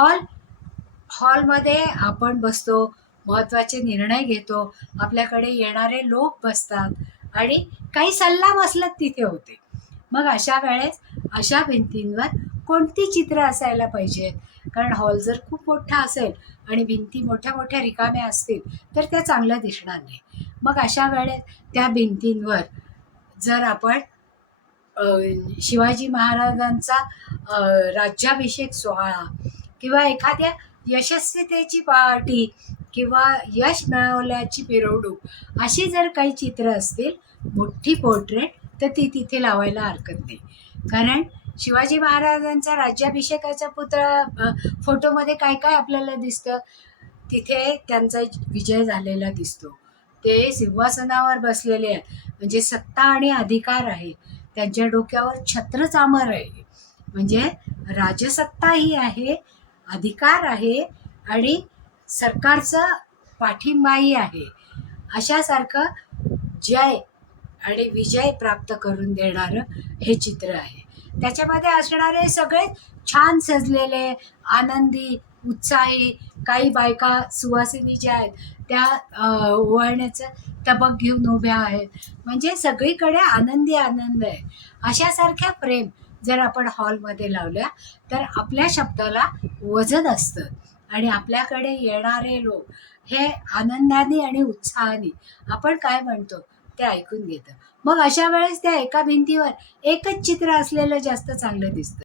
Hall हॉलमध्ये आपण बसतो महत्त्वाचे निर्णय घेतो आपल्याकडे येणारे लोक बसतात आणि काही सल्ला मसलत तिथे होते. मग अशा वेळेस अशा भिंतींवर कोणती चित्र असायला पाहिजेत? कारण हॉल जर खूप मोठा असेल आणि भिंती मोठ्या मोठ्या रिकाम्या असतील तर त्या चांगल्या दिसणार नाही. मग अशा वेळेस त्या भिंतींवर जर आपण शिवाजी महाराजांचा राज्याभिषेक सोहळा किंवा एखाद्या यशस्वीतेची पार्टी किंवा यश मिळवल्याची मिरवणूक अशी जर काही चित्र असतील मोठी पोर्ट्रेट तर ती तिथे लावायला हरकत नाही. कारण शिवाजी महाराजांचा राज्याभिषेकाचा पुतळा फोटोमध्ये काय काय आपल्याला दिसतं? तिथे त्यांचा विजय झालेला दिसतो. ते सिंहासनावर बसलेले आहेत. म्हणजे सत्ता आणि अधिकार आहे. त्यांच्या डोक्यावर छत्र चामर आहे. म्हणजे राजसत्ता ही आहे अधिकार आहे आणि सरकारचा पाठिंबाही आहे. अशासारखं जय आणि विजय प्राप्त करून देणारं हे चित्र आहे. त्याच्यामध्ये असणारे सगळे छान सजलेले आनंदी उत्साही काही बायका सुवासिनी ज्या आहेत त्या ओवाळण्याचं तबक घेऊन उभ्या आहेत. म्हणजे सगळीकडे आनंदी आनंद आहे. अशासारख्या प्रेम जर आपण हॉलमध्ये लावल्या तर आपल्या शब्दाला वजन असतं. आणि आपल्याकडे येणारे लोक हे आनंदाने आणि उत्साहाने आपण काय म्हणतो ते ऐकून घेतं. मग अशा वेळेस त्या एका भिंतीवर एकच चित्र असलेलं जास्त चांगलं दिसतं.